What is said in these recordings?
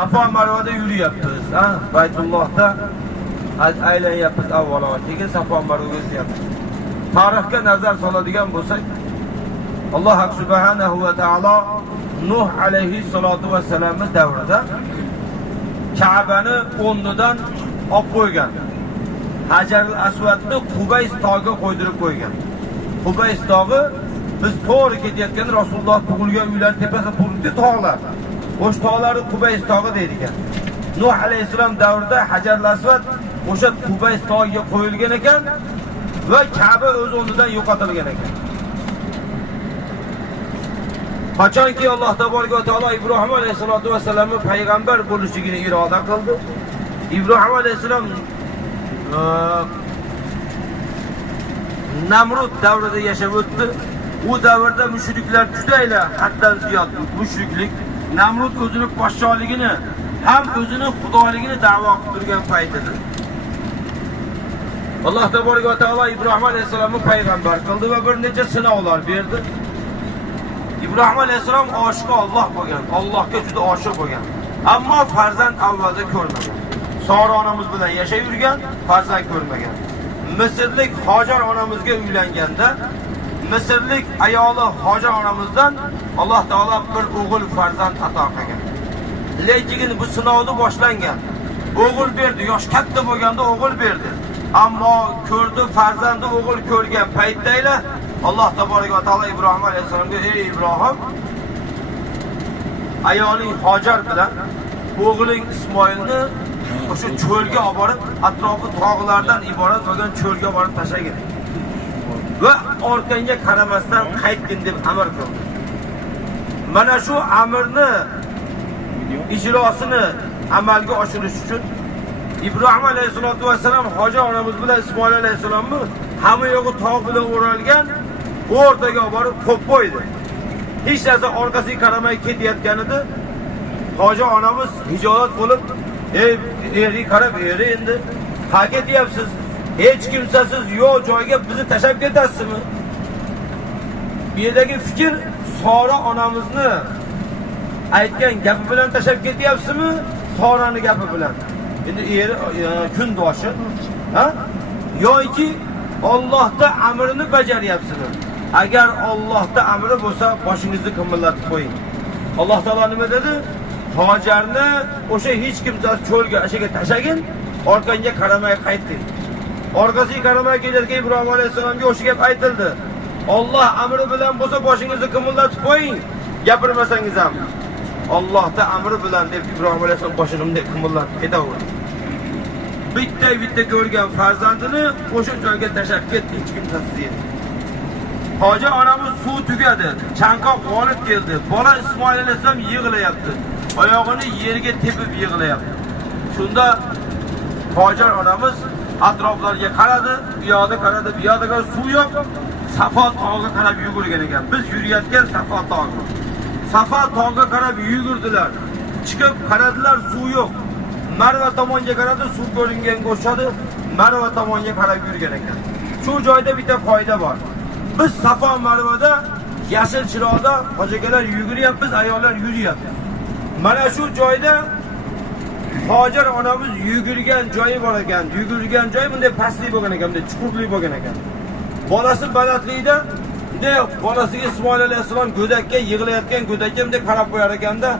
Safo Marvada yuriyapmiz. Baytullohda aylanyapmiz avvalo. Keyin Safo Marvaga o'tyapmiz. Tarixga nazar soladigan bo'lsak, Alloh subhanahu va taolo Nuh alayhi salatu va salamning davrida Ka'bani o'rnidan olib qo'ygan. Hajarul Aswadni Qubays tog'iga qo'ydirib qo'ygan. Qubays tog'i biz to'g'ri ketayotgan Rasululloh tug'ilgan uylar tepasida turibdi tog'lar. O'sha tog'larni Qubays tog'i deydi ekan. Nuh alayhisalom davrida Hajarul Aswad o'sha Qubays tog'iga qo'yilgan ekan va Ka'ba o'z o'rnidan yo'qotilgan ekan. Qachonki Alloh taolo Ibrohim alayhisolatu vasallamni payg'ambar bo'lishligini iroda qildi. Ibrohim alayhisalom Namrud davrida yashab o'tdi. U davrda mushriklar judayla haddan ziyod mushriklik, Namrud o'zini podshohligini ham o'zini xudoligini da'vo qilib turgan payt edi. Alloh taolo Ibrohim alayhisalomni payg'ambar qildi va bir necha sinovlar berdi. Ibrohim alayhisalom oshiqi Alloh bo'lgan, Allohga juda oshiq bo'lgan. Ammo farzand avvalda ko'rmagan. Sora onamiz bilan yashab yurgan, farzand ko'rmagan. Misrlik Hojar onamizga uylanganda, Misrlik ayoli Hojar onamizdan Alloh taolo bir o'g'il farzand ato qilgan. Lekin bu sinovni boshlangan. O'g'il berdi, yosh katta bo'lganda o'g'il berdi. Ammo ko'rdi farzandi o'g'il ko'rgan paytda Alloh taolo Ibrohim alayhisalomga: "Ey Ibrohim, ayoling Hojar bilan o'g'ling Ismoilni o'sha cho'lga olib borib, atrofi tog'lardan iborat bo'lgan cho'lga borib tashlagin va orqangga qaramasdan qaytgin" deb amr qildi. Mana shu amrni ijrosini amalga oshirish uchun Ibrohim alayhisolatu vasallam Hojar onamiz bilan Ismoil alayhisalomni hamma yo'g'i tog' bilan o'ralgan o'rtaga olib borib qo'yib qo'ydi. Hech narsa orqasiga qaramay ketayotganida Hojar onamiz hijolat bo'lib: "Ey eri qarab, eri endi qayerga ketyapsiz? Hech kimsasiz yo'q joyga bizni tashlab ketasizmi?" Bu yerdagi fikr Sora onamizni aytgan gapi bilan tashlab ketyapsizmi, Sorani gapi bilan? Endi eri kundoshi, yoki Allohda amrini bajaryapsizmi? Agar Allohda amri bo'lsa, boshingizni qimillatib qo'ying. Alloh taolo nima dedi? Hojarni o'sha hech kimsasiz cho'lga ashaga tashlagin, orqangga qaramay qaytding. Orqasiga qaramay kelayotgan Ibrohim alayhisalomga o'sha gap aytildi. Alloh amri bilan bo'lsa, boshingizni qimillatib qo'ying, gapirmasangiz ham. Allohda amri bilan deb Ibrohim alayhisalom boshini qimillatib ketaverdi. Bitta ko'rgan farzandini o'sha joyga tashlab ketdi, hech kimsasiz edi. Hojar onamiz suv tugadi, chanqoq olib keldi. Bola Ismoil alayhisalom yig'layapti. Oyog'ini yerga tepib yig'layapti. Shunda Hojar onamiz atroflarga qaradi, bu yoqda qaradi, bu yoqda suv yo'q. Safo tog'iga qarab yugurgan ekan. Biz yurayotgan Safo tog'i. Safo tog'iga qarab yugurdilar. Chiqib qaradilar, suv yo'q. Marva tomonga qaradi, suv ko'ringanga o'xshadi. Marva tomonga qarab yurgan ekan. Shu joyda bitta qoida bor. Biz Safo Marvada yashil chiroqda hojigalar yuguryapmiz, ayollar yuryapti. Mana shu joyda Hojar onamiz yugurgan joyi bor ekan. Yugurgan joy bunday pastlik bo'lgan ekan, bunday chuqurlik bo'lgan ekan. Bolasi balandlikda, bolasiga Ismoil alayhisalom go'dakka yig'layotgan go'dakka bunday qarab qo'yar ekanda,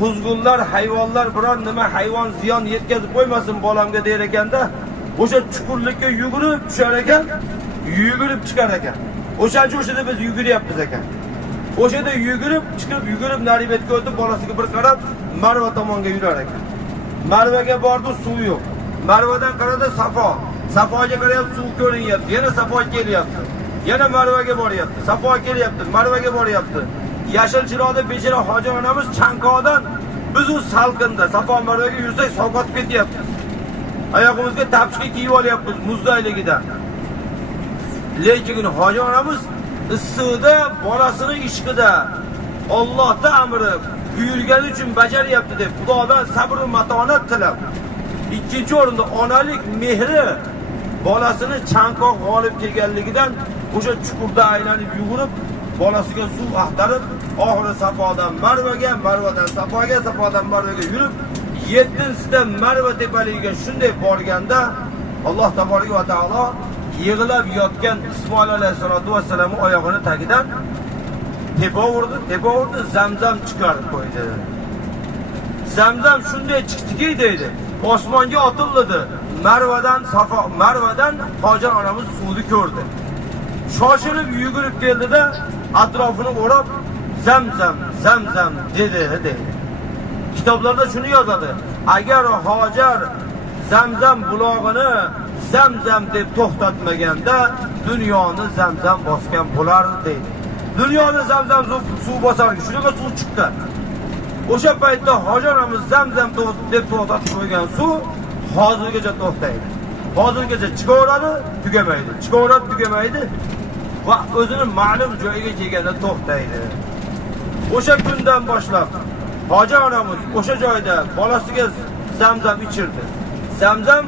quzg'unlar, hayvonlar biror nima hayvon ziyon yetkazib qo'ymasin bolamga der ekanda, o'sha chuqurlikka yugurib tushar ekan, yugurib chiqar ekan. O'shancha o'shada biz yuguryapmiz ekan. O'shada yugurib chiqib, yugurib naribatga o'tib, bolasiga bir qarab, Marva tomonga yurar ekan. Marvaga bordi, suv yo'q. Marvadan qaradi, Safo. Safoga qarayapti, suv ko'rinyapti. Yana Safo kelyapti. Yana Marvaga boryapti. Safo kelyapti, Marvaga boryapti. Yashil chiroqda bechora Hojar onamiz chanqoqdan biz u salqinda Safo Marvaga yursak sovqotib ketyapti. Oyog'imizga tapchqa kiyib olyapmiz muzdayligidan. Lekin Hojar onamiz issiqda, bolasini ishqida, Allohda amri buyurgani uchun bajaryapti deb Xudodan sabr va matonat tilab. Ikkinchi o'rinda onalik mehri bolasini chanqoq g'olib kelganligidan o'sha chuqurda aylanib yugurib, bolasiga suv axtarib, oxiri Safodan Marvaga, Marvadan Safoga, Safodan Marvaga yurib, 7-sida Marva tepaligiga shunday borganda Alloh tabolak va taolo yig'ilib yotgan Ismoil alayhisolatu vasallamning oyog'ini tagidan tepa urdi, Zamzam chiqarib qo'ydi. Zamzam shunday chiqdiki deydi, osmonga otildi. Marvadan Hojar onamiz suvni ko'rdi. Shoshilib yugurib keldida atrofini o'rab Zamzam dedi. Kitoblarda shuni yozadi. Agar Hojar Zamzam bulog'ini Zamzam deb to'xtatmaganda dunyoni Zamzam bosgan bo'lardi deydi. Dunyoni Zamzam suv bosardi. Shunaqa suv chiqqan. O'sha paytda Hojar onamiz Zamzam deb to'xtatib qo'ygan suv hozirgacha to'xtaydi. Hozirgacha chiqaveradi, tugamaydi va o'zini ma'lum joyiga kelganda to'xtaydi. O'sha kundan boshlab Hojar onamiz o'sha joyda bolasiga Zamzam ichirdi. Zamzam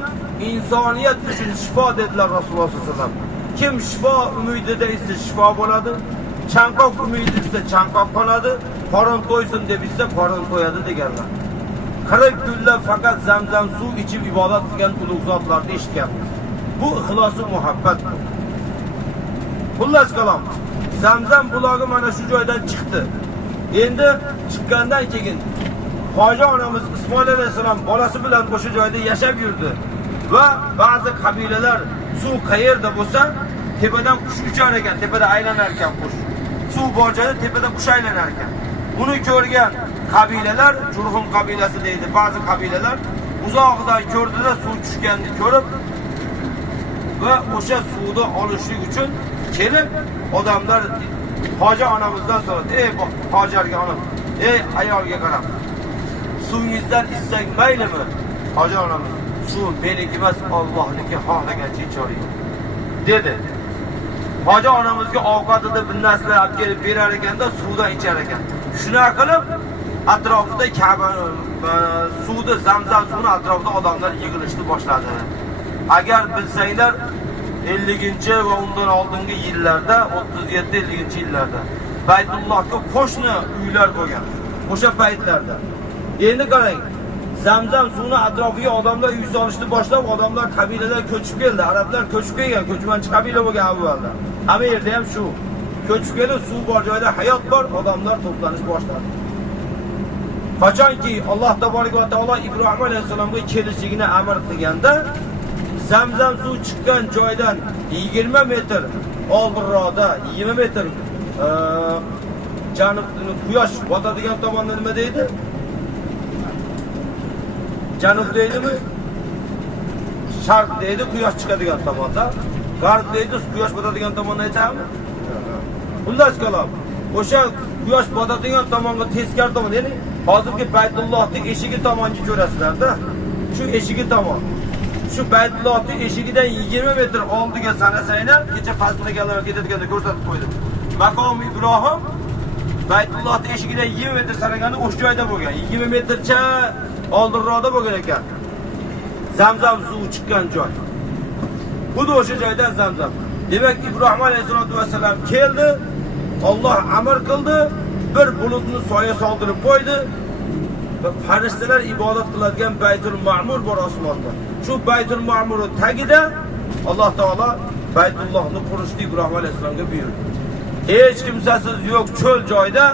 insoniyat uchun shifo dedilar Rasululloh sollallohu alayhi vasallam. Kim shifo umidida esa shifo bo'ladi, chanqoq umidida chanqoq qoladi, qorin to'ysin deb esa qorin to'yadi deganlar. 40 kunlab faqat Zamzam suv ichib ibodat qilgan ulug' zotlarni eshitganmiz. Bu ixlosi muhabbat. Xullas kalom, Zamzam bulog'i mana shu joydan chiqdi. Endi chiqqandan keyin Hojar onamiz Ismoil alayhisalom bolasi bilan o'sha joyda yashab yurdi va ba'zi qabilalar suv qayerda bo'lsa, tepadan qush uchar ekan, tepada aylanar ekan qush. Suv bor joyda tepada qush aylanar ekan. Buni ko'rgan qabilalar, Jurhum qabilasi deydi, ba'zi qabilalar uzoqdan ko'rdida suv tushganini ko'rib va o'sha suvni olishlik uchun kelib odamlar Hojar onamizdan so'radi. Ey Hojarga onam, ey ayolga qarab. Suvingizdan ichsak maylimi? Hojar onamiz, suv meniki emas, Allohniki, xohlagancha icharing dedi. Hojar onamizga ovqatida bir narsalar olib kelib berar ekanda, suvdan ichar ekan. Shuna qilib atrofida Ka'ba suvda Zamzam suvini atrofida odamlar yig'ilishni boshladi. Agar bilsanglar 50 va undan oldingi yillarda, 37-50 yillarda Baytullohga qo'shni uylar bo'lgan. O'sha paytlarda. Endi qarang, Zamzam suvini atrofiga odamlar uy solishni boshlab, odamlar qabilalar ko'chib keldi. Arablar ko'chib kelgan, ko'chmanchi qabila bo'lgan avvalda. Hamma yerda ham shu. Ko'chib kelib, suv bor joyda hayot bor, odamlar to'planish boshladi. Qachonki Alloh tabolak va taolo Ibrohim alayhisolamga kelishligini amr qilganda, Zamzam suv chiqqan joydan 20 metr oldinroqda, 20 metr janubni quyosh botadigan tomonda nima deydi? Janub deydimi? Sharq deydi, quyosh chiqadigan tomonda. G'arb deydi, quyosh botadigan tomonda aytami? Xullas kalom. O'sha quyosh botadigan tomonga teskari tomon, ya'ni hozirgi Baytullohning eshigi tomonga ko'rasizlar-da. Shu eshigi tomon. Shu Baytullohning eshigidan 20 metr oldiga sanasanglar, kecha faslgalar ketadiganida ko'rsatib qo'ydim. Maqom Ibrohim Baytullohning eshigidan 20 metr sanaganda o'sha joyda bo'lgan. 20 metrcha oldinroqda bo'lgan ekan. Zamzam suvi chiqqan joy. Bu da o'sha joydan Zamzam. Demak, Ibrohim alayhisolatu vasallam keldi, Alloh amr qildi, bir bulutni soya soldirib qo'ydi va farishtalar ibodat qiladigan Baytul Ma'mur bor osmonda. Shu Baytul Ma'murning tagida Alloh taolo Baytullohni qurishni Ibrohim alayhisolamga buyurdi. Hech kimsasiz yo'q cho'l joyda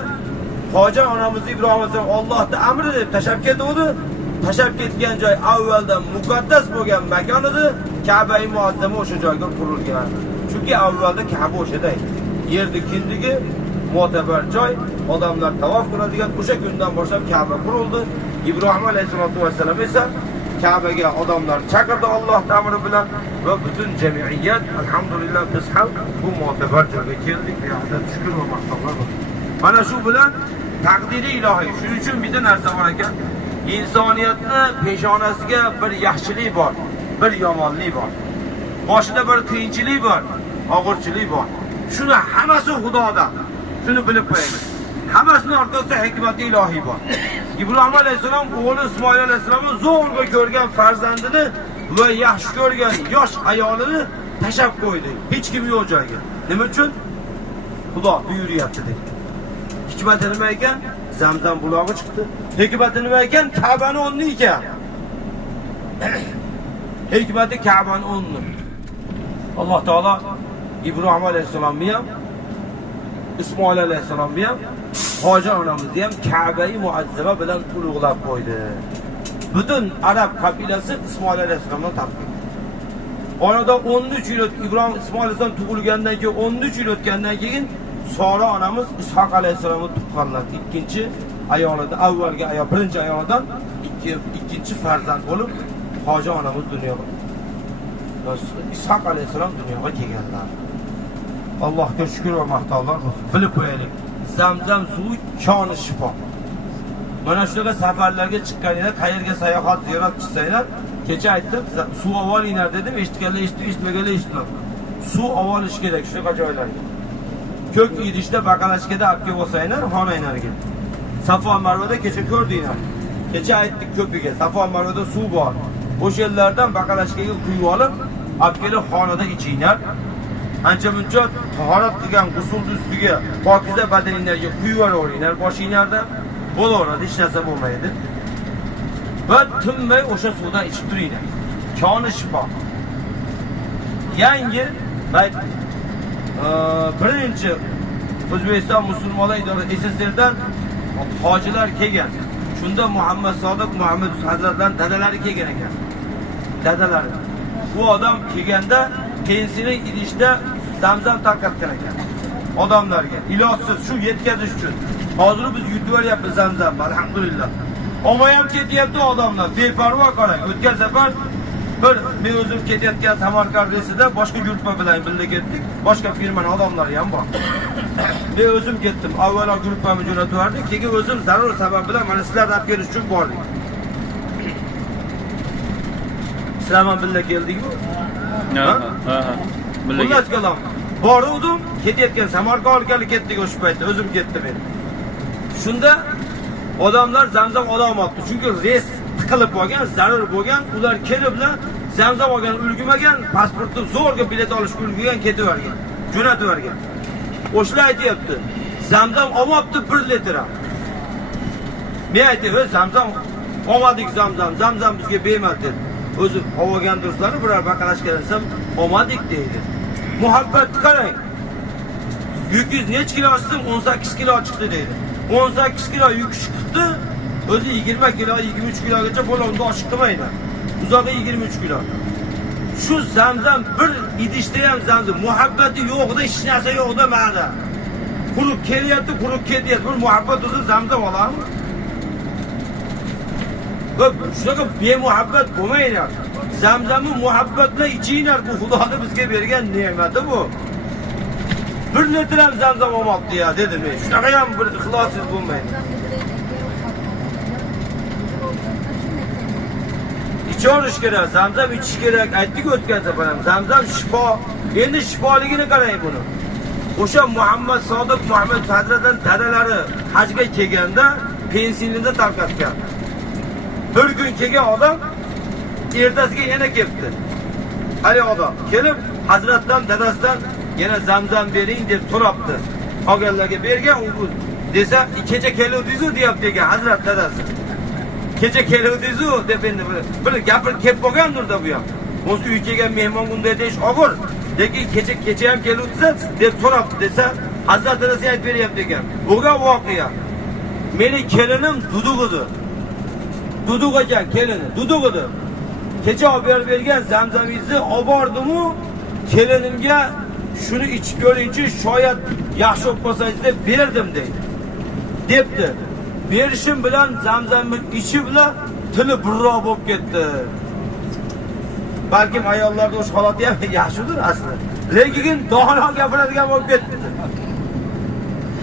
Hojar onamiz Ibrohim alayhisolam Allohning amri deb tashab ketdi. Tashab ketgan joy avvaldan muqaddas bo'lgan makon edi. Ka'ba-i muazzama o'sha joyga qurilgan. Chunki avvalda Ka'ba o'shada edi. Yerni kindigi mo'tabar joy, odamlar tavof qiladigan o'sha kundan boshlab Ka'ba qurildi. Ibrohim alayhisolatu vasallam esa Ka'baga odamlar chaqirdi Alloh ta'miri bilan va butun jamiyat alhamdulillah biz ham bu mo'tabar joyga keldik. Allohga shukr va maqtovlar bo'lsin. Mana shu bilan taqdiri ilohiy. Shuning uchun bitta narsa bor ekan. İnsoniyatni peshonasiga bir yaxshilik bor, bir yomonlik bor. Boshida bir qiyinchilik bor, og'irchilik bor. Shuni hammasi Xudodan. Shuni bilib qo'yamiz. Hammasining orqasida hikmat ilohiy bor. Ibrohim alayhisalom o'g'li Ismoil alayhisalomni zo'rga ko'rgan farzandini va yaxshi ko'rgan yosh ayolini tashab qo'ydi. Hech kim yo'q joyga. Nima uchun? Xudo buyuryapti deb. Hikmati nima ekan? Zamzam bulog'i chiqdi. Hikmeti nima ekan? Ka'bani o'rni ekan. Hikmeti Ka'bani o'rni. Alloh taolo İbrahim Aleyhisselam'ı ham, İsmoil Aleyhisselam'ı ham, Hacer onamizni ham Ka'bai muazzama bilan ulug'lab qo'ydi. Butun Arab qabilasi İsmoil Aleyhisselam'dan topgan. Orada 13 yil İbrahim İsmoil Aleyhisselam tug'ilgandan keyin 13 yil o'tgandan keyin Sora onamiz İshaq Aleyhisselam'ni tuqqanlar. Ikkinchi ayolidan, avvalgi ayol, birinchi ayolidan ikkinchi farzand bo'lib Hacer onamiz dunyoga İshaq Aleyhisselam dunyoga kelganlar. Allohga shukr va maqtovlar bo'lsin. Bilib qo'yaylik. Zamzam suvi koni shifo. Mana shunaqa safarlarga chiqqaninglar, qayerga sayohat, ziyorat qilsanglar, kecha aytdim, suv olinglar dedim, eshitganlar eshitdi, eshitmaganlar eshitmadi. Suv olish kerak shunaqa joylarga. Ko'k idishda, baqalashkada olib kelib olsanglar, xonanglarga. Safo Marvada kecha ko'rdinglar. Kecha aytdik ko'piga, Safo Marvada suv bor. O'sha yerlardan baqalashkaga quyib olib, olib kelib xonada ichinglar. Ancha muncha tahorat qilgan g'usul ustiga pokiza badaninglarga quyib yuboringlar, boshinglarda bo'laveradi, hech narsa bo'lmaydi. Va tinmay o'sha suvdan ichib turinglar. Koni shifo. Yangi birinchi O'zbekiston musulmonlar idorasi SSRdan hojilar kelgan. Shunda Muhammad Sodiq Muhammad Hazratlarning dadalari kelgan ekan. Dadalari. Bu odam kelganda pensiyani idishda zamzam tarqatgan ekan odamlarga. Ilojsiz shu yetkazish uchun. Hozir biz yutib olyapmiz zamzam, alhamdulillah. Omayam ketyapti odamlar, beparvo qarang. O'tgan safar men o'zim ketayotgan Samarqand reysida boshqa yurtma bilan birga ketdik. Boshqa firmaning odamlari ham bor. Men o'zim ketdim. Avvalo guruhimni jo'natib yubordik, keyin o'zim zarur sabab bilan mana sizlarni olib kelish uchun bordik. Sizlar bilan birga keldingmi? Ha. Birga kelam. Boruvdim, ketayotgan Samarqandga ketdik o'sha paytda, o'zim ketdim men. Shunda odamlar zamzam ololmabdi. Chunki reys tiqilib qolgan, zarur bo'lgan, ular keliblar zamzam olgan ulgurmagan, pasportni zo'rga bilet olishga ulgurgan ketib yuborgan, jo'natib yuborgan. O'shalar aytibdi, zamzam olmabdi 1 litr. Men aytdim, zamzam olmadik, zamzam bizga bermadi dedi. O'zi olgan do'stlari biror baqalashgan desam, olmadik deydi. Muhabbat qarang. Yukingiz necha kilo olsin? 18 kilo chiqdi deydi. 18 kilo yuk chiqdi. O'zi 20 kilo, 23 kilogacha bo'landa oshiq qilmaydi. Uzog'i 23 kilo. Shu zamzam bir idishda ham zamzam muhabbati yo'qda, hech narsa yo'qda ma'na. Qurib kelyapti, qurib ketyapti. Bir muhabbat o'zi zamzam olarmi? Shunaqa bemuhabbat bo'lmaylar. Zamzamni muhabbat bilan ichinglar, bu Xudoning bizga bergan ne'mati bu. 1 litr ham zamzam olmabdi ya dedim men. Shunaqa ham bir ixlossiz bo'lmaydi. İçiyoruz kerak, zamzam ichish kerak. Aytdik o'tgan safar ham. Zamzam shifo. Endi shifoligini qarang buni. O'sha Muhammad Sodiq Muhammad Hazratdan dadalari hajga kelganda pensionida tarqatgan. Bir kun kelgan odam ertasiga yana kelibdi. Hali odam kelib Hazratdan dadasidan yana zamzam bering deb so'rabdi. Qolganlarga bergan u desa, kecha keluvdingiz-ku deyapti ekan Hazrat dadasi. Kecha keluvdingiz-ku deb endi bir gapirib kelib qolgandir-da bu ham. O'zi uyga kelgan mehmon bunday deyish og'ir. Lekin kecha ham keluvdingiz deb so'rabdi desa, Hazrat dadasi aytib beryapti ekan. Bo'lgan voqea. Meni kelinim Duduq'dir. Duduq ekan kelini, Duduq'dir. Kecha olib bergan zamzamingizni olib bordim-u, kelinimga shuni ichib ko'ringchi, shoyat yaxshi bo'lsangiz deb berdim deydi. Debdi. Berishim bilan zamzamni ichi bilan tili burroq bo'lib ketdi. Balkim ayollarda o'sha holati ham yaxshidir aslida. Lekin dono gapiradigan bo'lib ketdi.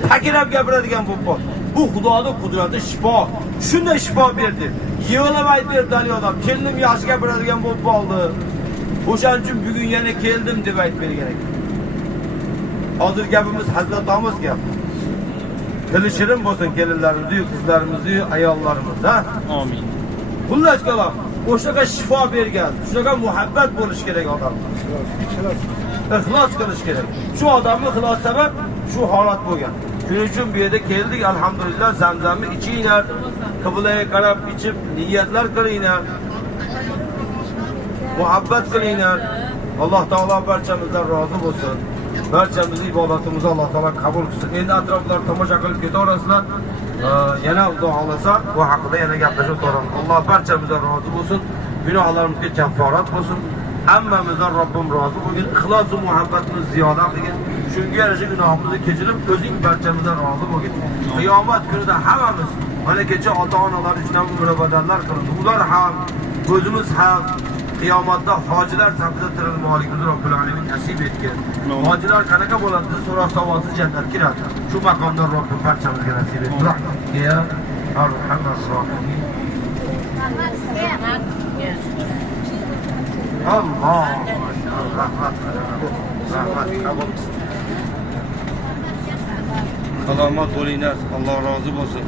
Takirab gapiradigan bo'lib qoldi. Bu Xudoning qudrati shifo. Shunday shifo berdi. Yig'lab aytib berdi ali odam. Kelinim yaxshi gapiradigan bo'lib qoldi. O'shaning uchun bugun yana keldim deb aytib bergan ekan. Hozir gapimiz Hazrat Tomus gap. Tili shirin bo'lsin kelinlarimiz, qizlarimiz, ayollarimiz, ha? Amin. Xullas kalom, o'shaga shifo bergan, shunaqa muhabbat bo'lish kerak odamga. Ixlos qilish kerak. Shu odamning ixlos sabab shu holat bo'lgan. Shuning uchun bu yerda keldik, alhamdulillah, zamzamni ichinglar. kıbleye qarab içib niyatlar qilinglar. Muhabbat qilinglar. Alloh taolo barchamizdan rozi bo'lsin. Barchamizni ibodatimizni Alloh taolo qabul qilsin. Endi atroflar tomosha qilib ketaverasizlar. Yana Xudo xolasa bu haqida yana gaplashib o'tiramiz. Alloh barchamizdan rozi bo'lsin. Gunohlarimizga kafforat bo'lsin. Hammamizdan Robbim rozi bo'lgin. Ixlos va muhabbatimiz ziyoda qilgin. Shunga yarasha gunohimizni kechirib, o'zing barchamizdan rozi bo'lgin. Qiyomat kunida hammamiz mana kecha ota-onalar uchun umrbadallar qildi. Ular ham, o'zimiz ham qiyomatda hojilar safida tirilmoqligimizni Robbil alamin nasib etgan. Hojilar qanaqa bo'ladi? So'roq savolsiz jannatga kiradi. Shu maqomdan Robbim barchamizga nasib etsin. Rahmatga arhamar rohimin. Allah. Rahmat. Salomat bo'linglar. Alloh rozi bo'lsin.